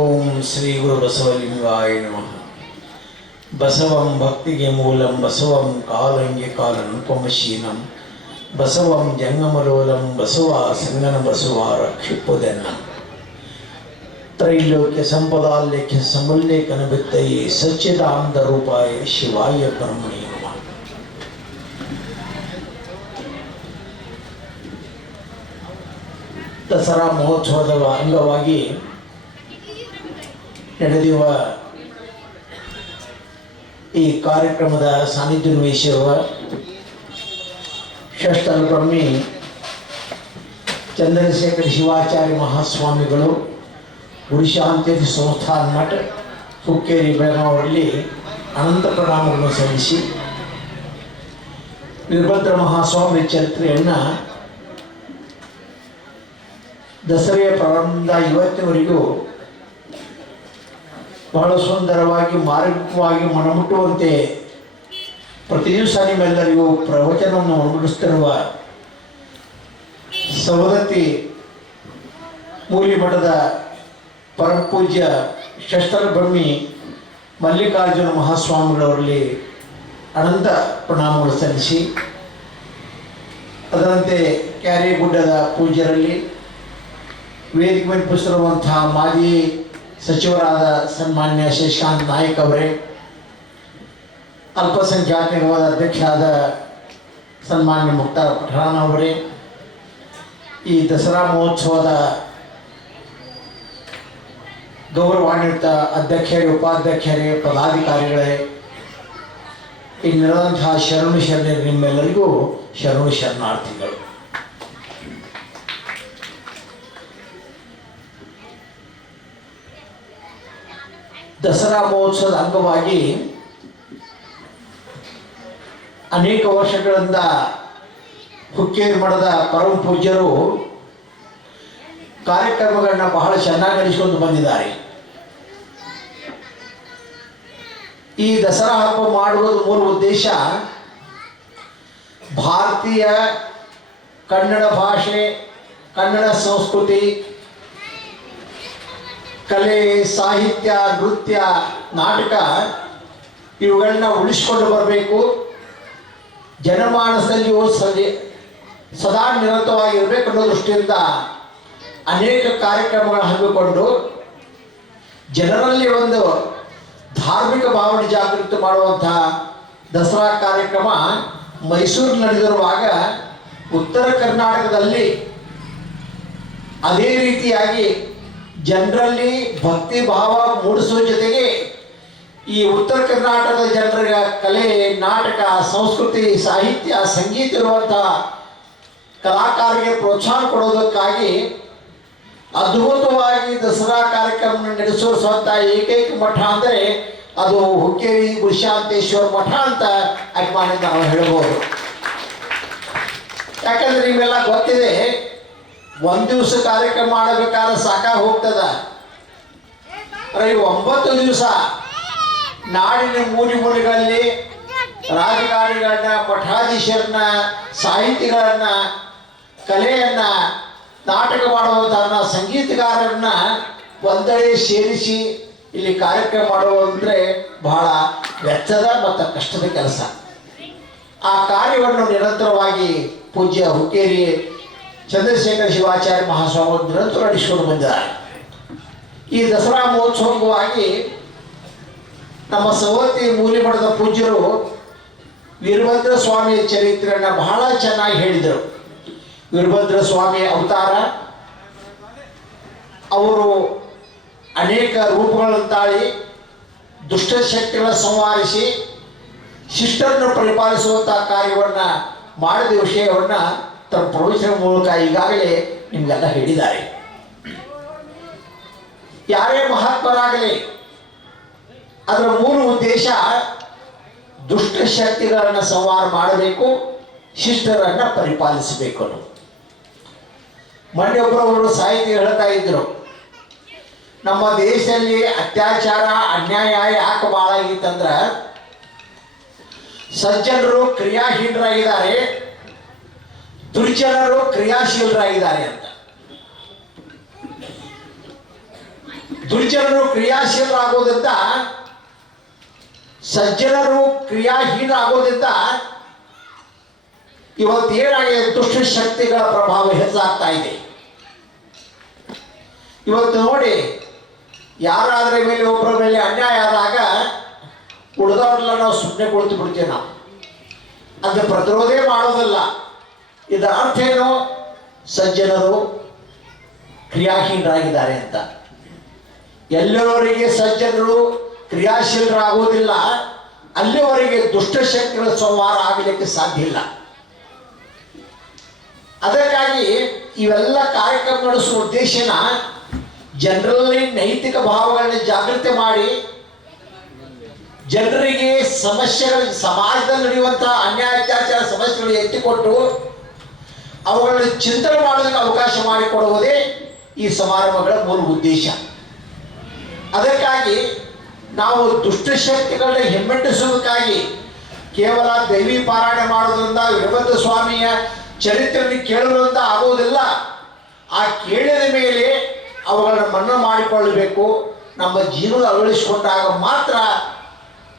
ಓಂ ಶ್ರೀ ಗುರು ಬಸವಲಿಂಗಾಯ ನಮಃ. ಬಸವಂ ಭಕ್ತಿಗೆ ಮೂಲಂ ಬಸವಂ ಕಾಲಂಗೆ ಕಾಲನುಪಮಶೀನಂ ಬಸವಂ ಜಂಗಮಲೋಲಂ ಬಸವ ಸಂಗನ ಬಸವ ರಕ್ಷಿಪ್ಪುದೆನ್ನ ತ್ರೈಲೋಕ್ಯ ಸಂಪದಾಲ್ಲೇಖ್ಯ ಸಮುಲ್ಲೇಖನ ಬಿತ್ತಯೇ ಸಚ್ಚಿದಾನಂದ ರೂಪಾಯ ಶಿವಾಯ ಬ್ರಹ್ಮಣಿ ನಮಃ. ದಸರಾ ಮಹೋತ್ಸವದ ಅಂಗವಾಗಿ ನಡೆದಿರುವ ಈ ಕಾರ್ಯಕ್ರಮದ ಸಾನ್ನಿಧ್ಯ ವಹಿಸಿರುವ ಷಷ್ಠಲ ಬ್ರಹ್ಮಿ ಚಂದ್ರಶೇಖರ ಶಿವಾಚಾರ್ಯ ಮಹಾಸ್ವಾಮಿಗಳು ಗುರುಶಾಂತಿ ಸಂಸ್ಥಾನ ಮಠ ಹುಕ್ಕೇರಿ ಬೆಳಗಾವರಲ್ಲಿ ಅನಂತ ಪ್ರಣಾಮಗಳನ್ನು ಸಲ್ಲಿಸಿ ವೀರಭದ್ರ ಮಹಾಸ್ವಾಮಿ ಚರಿತ್ರೆಯನ್ನು ದಸರೆಯ ಪ್ರಾರಂಭದಿಂದ ಇವತ್ತಿನವರೆಗೂ ಬಹಳ ಸುಂದರವಾಗಿ ಮಾರ್ಮಿಕವಾಗಿ ಮನಮುಟ್ಟುವಂತೆ ಪ್ರತಿ ದಿವಸ ನಿಮ್ಮೆಲ್ಲರಿಗೂ ಪ್ರವಚನವನ್ನು ಒಳಪಡಿಸುತ್ತಿರುವ ಸವದತ್ತಿ ಮೂಲಿ ಮಠದ ಪರಮಪೂಜ್ಯ ಷಷ್ಠಲ ಬ್ರಹ್ಮಿ ಮಲ್ಲಿಕಾರ್ಜುನ ಮಹಾಸ್ವಾಮಿಗಳವರಲ್ಲಿ ಅನಂತ ಪ್ರಣಾಮಗಳು ಸಲ್ಲಿಸಿ, ಅದರಂತೆ ಕ್ಯಾರಿಗುಡ್ಡದ ಪೂಜ್ಯರಲ್ಲಿ ವೇದಿಕೆ ಮೇಲೆ ಪುಸ್ತಕವಂತಹ ಮಾಜಿ ಸಚಿವರಾದ ಸನ್ಮಾನ್ಯ ಶಶಿಕಾಂತ್ ನಾಯಕ್ ಅವರೇ, ಅಲ್ಪಸಂಖ್ಯಾತ ನಿಗಮದ ಅಧ್ಯಕ್ಷರಾದ ಸನ್ಮಾನ್ಯ ಮುಕ್ತಾರ್ ಪಠಾಣ್ ಅವರೇ, ಈ ದಸರಾ ಮಹೋತ್ಸವದ ಗೌರವಾನ್ವಿತ ಅಧ್ಯಕ್ಷರೇ, ಉಪಾಧ್ಯಕ್ಷರೇ, ಪದಾಧಿಕಾರಿಗಳೇ, ಈ ನಡೆದಂತಹ ಶರಣು ಶರಣರು ನಿಮ್ಮೆಲ್ಲರಿಗೂ ಶರಣು ಶರಣಾರ್ಥಿಗಳು. ದಸರಾ ಮಹೋತ್ಸವದ ಅಂಗವಾಗಿ ಅನೇಕ ವರ್ಷಗಳಿಂದ ಹುಕ್ಕೇರಿ ಮಠದ ಪರಮ ಪೂಜ್ಯರು ಕಾರ್ಯಕ್ರಮಗಳನ್ನ ಬಹಳ ಚೆನ್ನಾಗಿ ನಡೆಸಿಕೊಂಡು ಬಂದಿದ್ದಾರೆ. ಈ ದಸರಾ ಹಬ್ಬ ಮಾಡುವುದು ಮೂಲ ಉದ್ದೇಶ ಭಾರತೀಯ ಕನ್ನಡ ಭಾಷೆ, ಕನ್ನಡ ಸಂಸ್ಕೃತಿ, ಕಲೆ, ಸಾಹಿತ್ಯ, ನೃತ್ಯ, ನಾಟಕ ಇವುಗಳನ್ನ ಉಳಿಸಿಕೊಂಡು ಬರಬೇಕು, ಜನಮಾನಸದಲ್ಲಿ ಸದಾ ನಿರತವಾಗಿರಬೇಕು ಅನ್ನೋ ದೃಷ್ಟಿಯಿಂದ ಅನೇಕ ಕಾರ್ಯಕ್ರಮಗಳನ್ನು ಹಮ್ಮಿಕೊಂಡು ಜನರಲ್ಲಿ ಒಂದು ಧಾರ್ಮಿಕ ಭಾವನೆ ಜಾಗೃತಿ ಮಾಡುವಂತಹ ದಸರಾ ಕಾರ್ಯಕ್ರಮ ಮೈಸೂರು ನಡೆದಿರುವಾಗ ಉತ್ತರ ಕರ್ನಾಟಕದಲ್ಲಿ ಅದೇ ರೀತಿಯಾಗಿ ಜನರಲ್ಲಿ ಭಕ್ತಿ ಭಾವ ಮೂಡಿಸುವ ಜೊತೆಗೆ ಈ ಉತ್ತರ ಕರ್ನಾಟಕದ ಜನರ ಕಲೆ, ನಾಟಕ, ಸಂಸ್ಕೃತಿ, ಸಾಹಿತ್ಯ, ಸಂಗೀತ ಇರುವಂತಹ ಕಲಾಕಾರರಿಗೆ ಪ್ರೋತ್ಸಾಹ ಕೊಡೋದಕ್ಕಾಗಿ ಅದ್ಭುತವಾಗಿ ದಸರಾ ಕಾರ್ಯಕ್ರಮ ನಡೆಸುವ ಸ್ವಂತ ಏಕೈಕ ಮಠ ಅಂದರೆ ಅದು ಹುಕ್ಕೇರಿ ಗುರುಶಾಂತೇಶ್ವರ ಮಠ ಅಂತ ಅಭಿಮಾನಿ ನಾವು ಹೇಳ್ಬೋದು. ಯಾಕಂದ್ರೆ ನೀವೆಲ್ಲ ಗೊತ್ತಿದೆ, ಒಂದು ದಿವಸ ಕಾರ್ಯಕ್ರಮ ಮಾಡಬೇಕಾದ್ರೆ ಸಾಕಾಗಿ ಹೋಗ್ತದ. ಈ 9 ದಿವಸ ನಾಡಿನ ಮೂಲೆ ಮೂಲೆಗಳಲ್ಲಿ ರಾಜಕಾರಣಿಗಳನ್ನ, ಮಠಾಧೀಶರನ್ನ, ಸಾಹಿತಿಗಳನ್ನ, ಕಲೆಯನ್ನ, ನಾಟಕ ಮಾಡುವಂಥವ್ರನ್ನ, ಸಂಗೀತಗಾರರನ್ನ ಒಂದೆಡೆ ಸೇರಿಸಿ ಇಲ್ಲಿ ಕಾರ್ಯಕ್ರಮ ಮಾಡುವಂದ್ರೆ ಬಹಳ ವೆಚ್ಚದ ಮತ್ತು ಕಷ್ಟದ ಕೆಲಸ. ಆ ಕಾರ್ಯವನ್ನು ನಿರಂತರವಾಗಿ ಪೂಜ್ಯ ಹುಕ್ಕೇರಿ ಚಂದ್ರಶೇಖರ ಶಿವಾಚಾರ್ಯ ಮಹಾಸ್ವಾಮಿ ನಿರಂತರ ನಡೆಸಿಕೊಂಡು ಬಂದಿದ್ದಾರೆ. ಈ ದಸರಾ ಮಹೋತ್ಸವವಾಗಿ ನಮ್ಮ ಸವದತ್ತಿ ಮೂಲಿ ಮಠದ ಪೂಜ್ಯರು ವೀರಭದ್ರ ಸ್ವಾಮಿಯ ಚರಿತ್ರೆಯನ್ನು ಬಹಳ ಚೆನ್ನಾಗಿ ಹೇಳಿದರು. ವೀರಭದ್ರ ಸ್ವಾಮಿ ಅವತಾರ, ಅವರು ಅನೇಕ ರೂಪಗಳನ್ನು ತಾಳಿ ದುಷ್ಟಶಕ್ತಿಗಳ ಸಂಹರಿಸಿ ಶಿಷ್ಟರನ್ನು ಪರಿಪಾಲಿಸುವಂತಹ ಕಾರ್ಯವನ್ನು ಮಾಡಿದ ವಿಷಯವನ್ನು ತಮ್ಮ ಪ್ರವಚನ ಮೂಲಕ ಈಗಾಗಲೇ ನಿಮಗೆಲ್ಲ ಹೇಳಿದ್ದಾರೆ. ಯಾರೇ ಮಹಾತ್ಮರಾಗಲಿ ಅದರ ಮೂಲ ಉದ್ದೇಶ ದುಷ್ಟಶಕ್ತಿಗಳನ್ನು ಸಂಹಾರ ಮಾಡಬೇಕು, ಶಿಷ್ಟರನ್ನು ಪರಿಪಾಲಿಸಬೇಕು. ಮೊನ್ನೆೊಬ್ಬರವರು ಸಾಹಿತ್ಯ ಹೇಳ್ತಾ ಇದ್ರು, ನಮ್ಮ ದೇಶದಲ್ಲಿ ಅತ್ಯಾಚಾರ, ಅನ್ಯಾಯ ಯಾಕೆ ಭಾಳ ಆಗಿತ್ತಂದ್ರೆ ಸಜ್ಜನರು ಕ್ರಿಯಾಶೀಲರಾಗಿದ್ದಾರೆ, ದುರ್ಜನರು ಕ್ರಿಯಾಶೀಲರಾಗಿದ್ದಾರೆ ಅಂತ. ದುರ್ಜನರು ಕ್ರಿಯಾಶೀಲರಾಗೋದ್ರಿಂದ ಸಜ್ಜನರು ಕ್ರಿಯಾಹೀನರಾಗೋದ್ರಿಂದ ಇವತ್ತು ಏನಾಗಿದೆ, ದುಷ್ಟ ಶಕ್ತಿಗಳ ಪ್ರಭಾವ ಹೆಚ್ಚಾಗ್ತಾ ಇದೆ. ಇವತ್ತು ನೋಡಿ, ಯಾರಾದ್ರ ಮೇಲೆ ಒಬ್ಬರ ಮೇಲೆ ಅನ್ಯಾಯ ಆದಾಗ ಉಳಿದವ್ರನ್ನ ನಾವು ಸುಮ್ಮನೆ ಕುಳಿತು ಬಿಡ್ತೀವಿ. ನಾವು ಅದನ್ನ ಪ್ರತಿರೋಧೇ ಮಾಡೋದಿಲ್ಲ. ಇದರ ಅರ್ಥ ಏನು? ಸಜ್ಜನರು ಕ್ರಿಯಾಹೀನರಾಗಿದ್ದಾರೆ ಅಂತ. ಎಲ್ಲಿವರೆಗೆ ಸಜ್ಜನರು ಕ್ರಿಯಾಶೀಲರಾಗುವುದಿಲ್ಲ ಅಲ್ಲಿವರೆಗೆ ದುಷ್ಟಶಕ್ತಿಗಳ ಸಂಹಾರ ಆಗಲಿಕ್ಕೆ ಸಾಧ್ಯ ಇಲ್ಲ. ಅದಕ್ಕಾಗಿ ಇವೆಲ್ಲ ಕಾರ್ಯಕ್ರಮ ನಡೆಸುವ ಉದ್ದೇಶನ ಜನರಲ್ಲಿ ನೈತಿಕ ಭಾವಗಳನ್ನು ಜಾಗೃತಿ ಮಾಡಿ ಜನರಿಗೆ ಸಮಸ್ಯೆಗಳು, ಸಮಾಜದಲ್ಲಿ ನಡೆಯುವಂತಹ ಅನ್ಯಾಯ ಅತ್ಯಾಚಾರ ಸಮಸ್ಯೆಗಳು ಎತ್ತಿಕೊಟ್ಟು ಅವುಗಳನ್ನು ಚಿಂತನೆ ಮಾಡೋದಕ್ಕೆ ಅವಕಾಶ ಮಾಡಿಕೊಡುವುದೇ ಈ ಸಮಾರಂಭಗಳ ಮೂಲ ಉದ್ದೇಶ. ಅದಕ್ಕಾಗಿ ನಾವು ದುಷ್ಟಶಕ್ತಿಗಳನ್ನ ಹಿಮ್ಮೆಟ್ಟಿಸುವುದಕ್ಕಾಗಿ ಕೇವಲ ದೈವಿ ಪಾರಾಯಣ ಮಾಡೋದ್ರಿಂದ, ವೀರಭದ್ರ ಸ್ವಾಮಿಯ ಚರಿತ್ರೆಯನ್ನು ಕೇಳುವುದರಿಂದ ಆಗುವುದಿಲ್ಲ. ಆ ಕೇಳಿದ ಮೇಲೆ ಅವುಗಳನ್ನು ಮನ್ನಾ ಮಾಡಿಕೊಳ್ಳಬೇಕು. ನಮ್ಮ ಜೀವನ ಅಳವಡಿಸಿಕೊಂಡಾಗ ಮಾತ್ರ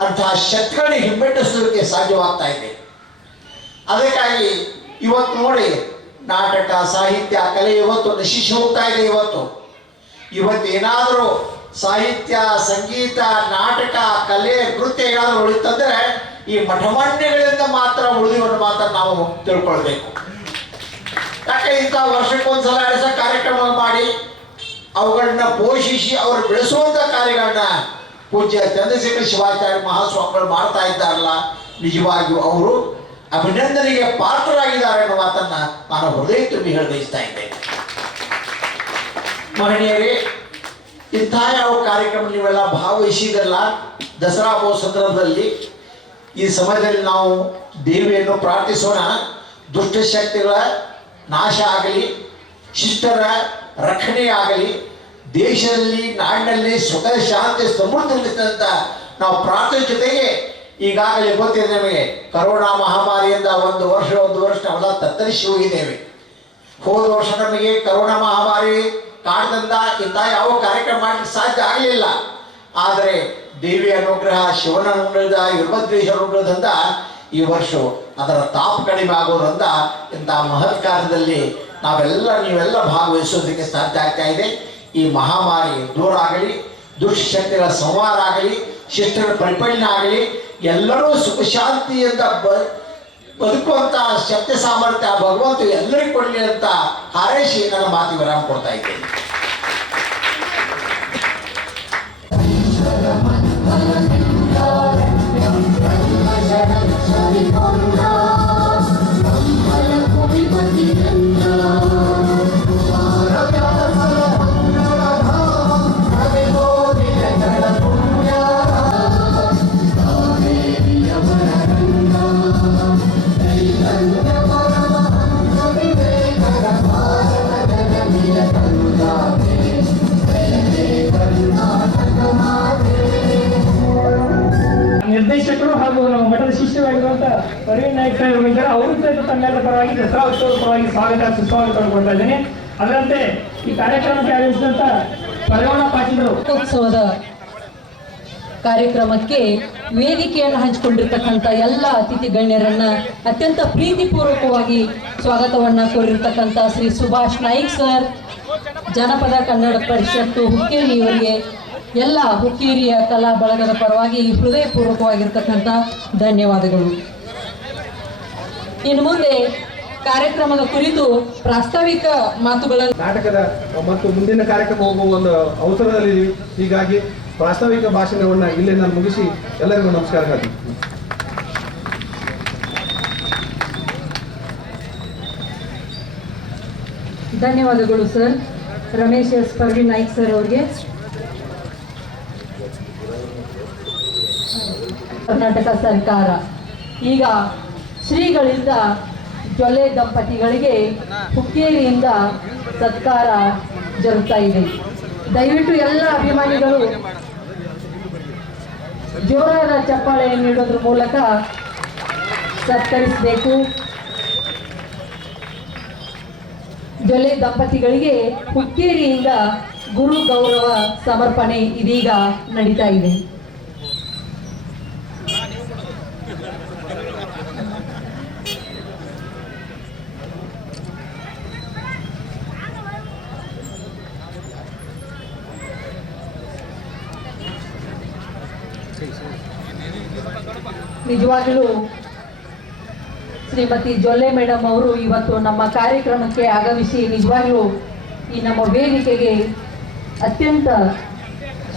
ಅಂತಹ ಶಕ್ತಿಗಳನ್ನ ಹಿಮ್ಮೆಟ್ಟಿಸೋದಕ್ಕೆ ಸಾಧ್ಯವಾಗ್ತಾ ಇದೆ. ಅದಕ್ಕಾಗಿ ಇವತ್ತು ನೋಡಿ, ನಾಟಕ, ಸಾಹಿತ್ಯ, ಕಲೆ ಇವತ್ತು ನಶಿಸಿ ಹೋಗ್ತಾ ಇದೆ. ಇವತ್ತೇನಾದರೂ ಸಾಹಿತ್ಯ, ಸಂಗೀತ, ನಾಟಕ, ಕಲೆ, ನೃತ್ಯ ಏನಾದರೂ ಉಳಿತಂದ್ರೆ ಈ ಮಠಮಾನ್ಯಗಳಿಂದ ಮಾತ್ರ ಉಳಿದಿವನ್ನು ಮಾತ್ರ ನಾವು ತಿಳ್ಕೊಳ್ಬೇಕು. ಯಾಕೆ ಇಂಥ ವರ್ಷಕ್ಕೊಂದ್ಸಲ 2 ಸಲ ಕಾರ್ಯಕ್ರಮ ಮಾಡಿ ಅವುಗಳನ್ನ ಪೋಷಿಸಿ ಅವರು ಬೆಳೆಸುವಂಥ ಕಾರ್ಯಗಳನ್ನ ಪೂಜ್ಯ ಚಂದ್ರಶೇಖರ ಶಿವಾಚಾರ್ಯ ಮಹಾಸ್ವಾಮಿಗಳು ಮಾಡ್ತಾ ಇದ್ದಾರಲ್ಲ, ನಿಜವಾಗಿಯೂ ಅವರು ಅಭಿನಂದನೆಗೆ ಪಾತ್ರರಾಗಿದ್ದಾರೆ ಅನ್ನೋ ಮಾತನ್ನ ನಾನು ಹೃದಯ ತುಂಬಿ ಹೇಳಿ ಬಯಸ್ತಾ ಇದ್ದೇನೆ. ಮಹನೀಯರೇ, ಇಂಥ ಯಾವ ಕಾರ್ಯಕ್ರಮ ನೀವೆಲ್ಲ ಭಾಗವಹಿಸಿದಲ್ಲ, ದಸರಾ ಸಂದರ್ಭದಲ್ಲಿ ಈ ಸಮಯದಲ್ಲಿ ನಾವು ದೇವಿಯನ್ನು ಪ್ರಾರ್ಥಿಸೋಣ. ದುಷ್ಟಶಕ್ತಿಗಳ ನಾಶ ಆಗಲಿ, ಶಿಷ್ಟರ ರಕ್ಷಣೆ ಆಗಲಿ, ದೇಶದಲ್ಲಿ ನಾಡಿನಲ್ಲಿ ಸುಖ ಶಾಂತಿ ಸಮೃದ್ಧಿ ಅಂತ ನಾವು ಪ್ರಾರ್ಥನೆ ಜೊತೆಗೆ ಈಗಾಗಲೇ ಗೊತ್ತಿದೆ ನಮಗೆ, ಕರೋನಾ ಮಹಾಮಾರಿಯಿಂದ ಒಂದು ವರ್ಷ ನಾವೆಲ್ಲ ತತ್ತರಿಸಿ ಹೋಗಿದ್ದೇವೆ. ಹೋದ ವರ್ಷ ನಮಗೆ ಕರೋನಾ ಮಹಾಮಾರಿ ಕಾರಣದಿಂದ ಇಂಥ ಯಾವ ಕಾರ್ಯಕ್ರಮ ಮಾಡಲಿಕ್ಕೆ ಸಾಧ್ಯ ಆಗಲಿಲ್ಲ. ಆದರೆ ದೇವಿಯ ಅನುಗ್ರಹ, ಶಿವನ ಅನುಗ್ರಹದ, ವೀರಭದ್ರೇಶ್ವರ ಅನುಗ್ರಹದಿಂದ ಈ ವರ್ಷ ಅದರ ತಾಪ ಕಡಿಮೆ ಆಗೋದ್ರಿಂದ ಇಂಥ ಮಹತ್ ಕಾರ್ಯದಲ್ಲಿ ನೀವೆಲ್ಲ ಭಾಗವಹಿಸೋದಕ್ಕೆ ಸಾಧ್ಯ ಆಗ್ತಾ ಇದೆ. ಈ ಮಹಾಮಾರಿ ದೂರ ಆಗಲಿ, ದುಷ್ಟಶಕ್ತಿಗಳ ಸಂಹಾರ ಆಗಲಿ, ಶಿಷ್ಟರ ಪರಿಪಾಲನೆ ಆಗಲಿ, ಎಲ್ಲರೂ ಸುಖ ಶಾಂತಿಯಿಂದ ಬದುಕುವಂತ ಶಕ್ತಿ ಸಾಮರ್ಥ್ಯ ಭಗವಂತ ಎಲ್ಲರಿಗೂ ಕೊಡಲಿ ಅಂತ ಹಾರೈಸಿ ನನ್ನ ಮಾತು ವಿರಾಮ ಕೊಡ್ತಾ ಇದ್ದೇನೆ. ನಿರ್ದೇಶಕರು ಹಾಗೂ ನಮ್ಮ ಮಠದ ಶಿಷ್ಯರಾಗಿರುವಂತ ಪ್ರವೀಣ್ ನಾಯ್ಕ ಸಾಹೇಬರು ಇದ್ದಾರೆ. ಅವರು ಸಹಿತ ತಮ್ಮೆಲ್ಲರ ಪರವಾಗಿ ದಸರಾ ಉತ್ಸವದ ಪರವಾಗಿ ಸುಸ್ವಾಗತ ಕೊಡ್ತಾ ಇದ್ದೇನೆ. ಅದರಂತೆ ಈ ಕಾರ್ಯಕ್ರಮಕ್ಕೆ ಆಗಮಿಸಿದಂತ ಪರಿವಾಣ ಪಾಟೀಲರು ಉತ್ಸವದ ಕಾರ್ಯಕ್ರಮಕ್ಕೆ ವೇದಿಕೆಯನ್ನು ಹಂಚಿಕೊಂಡಿರ್ತಕ್ಕಂಥ ಎಲ್ಲ ಅತಿಥಿ ಗಣ್ಯರನ್ನ ಅತ್ಯಂತ ಪ್ರೀತಿಪೂರ್ವಕವಾಗಿ ಸ್ವಾಗತವನ್ನ ಕೋರಿರ್ತಕ್ಕಂಥ ಶ್ರೀ ಸುಭಾಷ್ ನಾಯ್ಕ್ ಸರ್, ಜನಪದ ಕನ್ನಡ ಪರಿಷತ್ತು ಹುಕ್ಕೇರಿ ಇವರಿಗೆ ಎಲ್ಲ ಹುಕ್ಕೇರಿಯ ಕಲಾ ಬಳಗದ ಪರವಾಗಿ ಹೃದಯಪೂರ್ವಕವಾಗಿರ್ತಕ್ಕಂಥ ಧನ್ಯವಾದಗಳು. ಇನ್ನು ಮುಂದೆ ಕಾರ್ಯಕ್ರಮದ ಕುರಿತು ಪ್ರಾಸ್ತಾವಿಕ ಮಾತುಗಳನ್ನು ನಾಟಕದ ಮತ್ತು ಮುಂದಿನ ಕಾರ್ಯಕ್ರಮ ಹೋಗುವ ಒಂದು ಅವಸರದಲ್ಲಿ, ಹೀಗಾಗಿ ಪ್ರಾಸ್ತಾವಿಕ ಭಾಷಣವನ್ನು ಇಲ್ಲೇ ನಾನು ಮುಗಿಸಿ ಎಲ್ಲರಿಗೂ ನಮಸ್ಕಾರ ಹೇಳ್ತೀನಿ. ಧನ್ಯವಾದಗಳು sir. Ramesh S Praveen Naik sir ಅವರಿಗೆ ಕರ್ನಾಟಕ ಸರ್ಕಾರ ಈಗ ಶ್ರೀಗಳಿಂದ ಜೊಲೆ ದಂಪತಿಗಳಿಗೆ ಹುಕ್ಕೇರಿಯಿಂದ ಸತ್ಕಾರ ಜರುಗ್ತಾ ಇದೆ. ದಯವಿಟ್ಟು ಎಲ್ಲ ಅಭಿಮಾನಿಗಳು ಜೋರಾದ ಚಪ್ಪಾಳೆ ನೀಡೋದ್ರ ಮೂಲಕ ಸತ್ಕರಿಸಬೇಕು. ಜೊಲೆ ದಂಪತಿಗಳಿಗೆ ಹುಕ್ಕೇರಿಯಿಂದ ಗುರು ಗೌರವ ಸಮರ್ಪಣೆ ಇದೀಗ ನಡೀತಾ ಇದೆ. ನಿಜವಾಗಲೂ ಶ್ರೀಮತಿ ಜೊಲ್ಲೆ ಮೇಡಮ್ ಅವರು ಇವತ್ತು ನಮ್ಮ ಕಾರ್ಯಕ್ರಮಕ್ಕೆ ಆಗಮಿಸಿ ನಿಜವಾಗ್ಲೂ ಈ ನಮ್ಮ ವೇದಿಕೆಗೆ ಅತ್ಯಂತ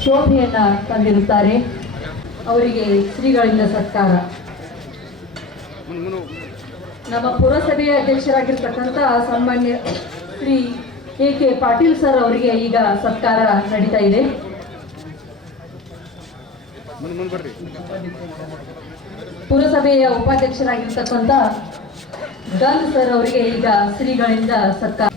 ಶೋಭೆಯನ್ನ ತಂದಿರುತ್ತಾರೆ. ಅವರಿಗೆ ಶ್ರೀಗಳಿಂದ ಸತ್ಕಾರ. ನಮ್ಮ ಪುರಸಭೆಯ ಅಧ್ಯಕ್ಷರಾಗಿರ್ತಕ್ಕಂಥ ಸನ್ಮಾನ್ಯ ಶ್ರೀ ಕೆ ಪಾಟೀಲ್ ಸರ್ ಅವರಿಗೆ ಈಗ ಸತ್ಕಾರ ನಡೀತಾ ಇದೆ. ಪುರಸಭೆಯ ಉಪಾಧ್ಯಕ್ಷರಾಗಿರ್ತಕ್ಕಂಥ ಗನ್ ಸರ್ ಅವರಿಗೆ ಈಗ ಶ್ರೀಗಳಿಂದ ಸತ್ಕಾರ.